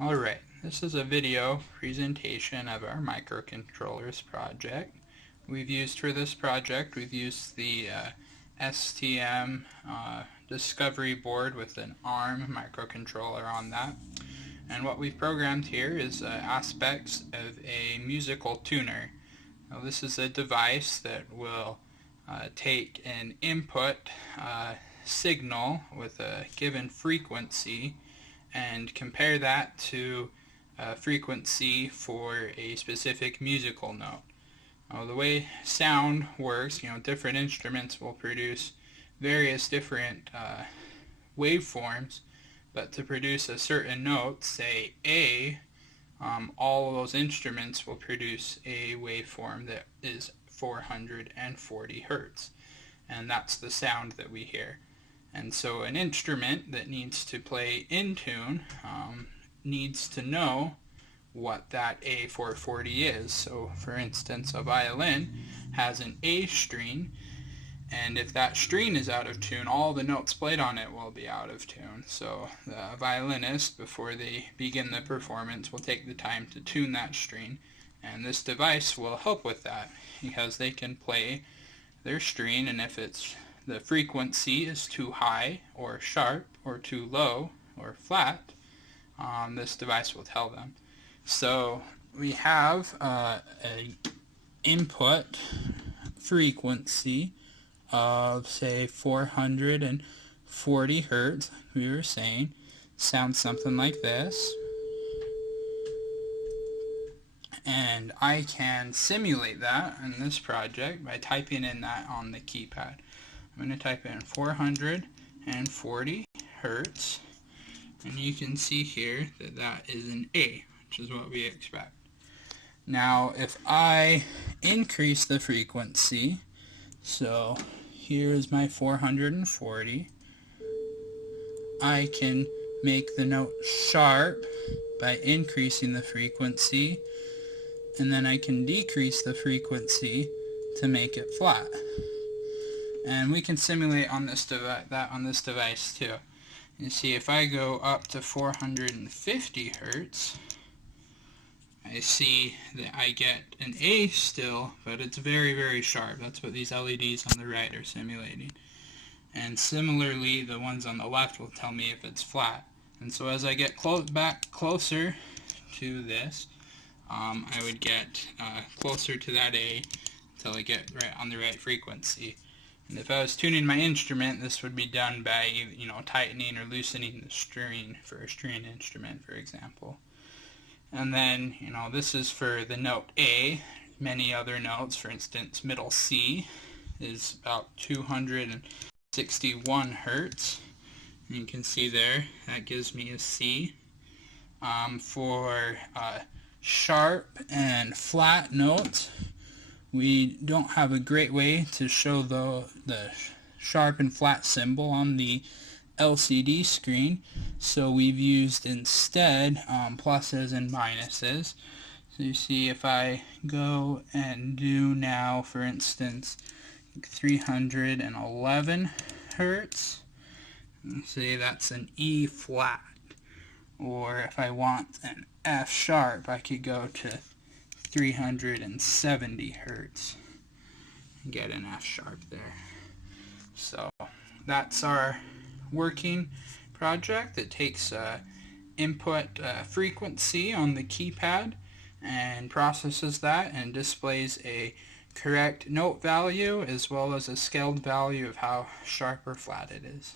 Alright, this is a video presentation of our microcontrollers project. We've used the STM Discovery board with an ARM microcontroller on that. And what we've programmed here is aspects of a musical tuner. Now, this is a device that will take an input signal with a given frequency and compare that to a frequency for a specific musical note. The way sound works, different instruments will produce various different waveforms, but to produce a certain note, say A, all of those instruments will produce a waveform that is 440 hertz, and that's the sound that we hear. And so an instrument that needs to play in tune needs to know what that A440 is. So for instance, a violin has an A string, and if that string is out of tune, all the notes played on it will be out of tune. So the violinist, before they begin the performance, will take the time to tune that string, and this device will help with that because they can play their string, and if the frequency is too high or sharp or too low or flat, this device will tell them. So we have an input frequency of, say, 440 hertz. We were saying sounds something like this. And I can simulate that in this project by typing in that on the keypad. I'm going to type in 440 hertz, and you can see here that that is an A, which is what we expect. Now if I increase the frequency, so here's my 440, I can make the note sharp by increasing the frequency, and then I can decrease the frequency to make it flat. And we can simulate on this device too. You see, if I go up to 450 hertz, I see that I get an A still, but it's very, very sharp. That's what these LEDs on the right are simulating. And similarly, the ones on the left will tell me if it's flat. And so as I get back closer to this, I would get closer to that A until I get right on the right frequency. And if I was tuning my instrument, this would be done by, tightening or loosening the string for a string instrument, for example. And then, this is for the note A. Many other notes, for instance, middle C is about 261 hertz. And you can see there, that gives me a C. For sharp and flat notes, we don't have a great way to show the sharp and flat symbol on the LCD screen, so we've used instead pluses and minuses. So you see, if I go and do now, for instance, 311 hertz, say that's an E flat. Or if I want an F sharp, I could go to 370 hertz and get an F sharp there. So that's our working project. It takes input frequency on the keypad and processes that and displays a correct note value as well as a scaled value of how sharp or flat it is.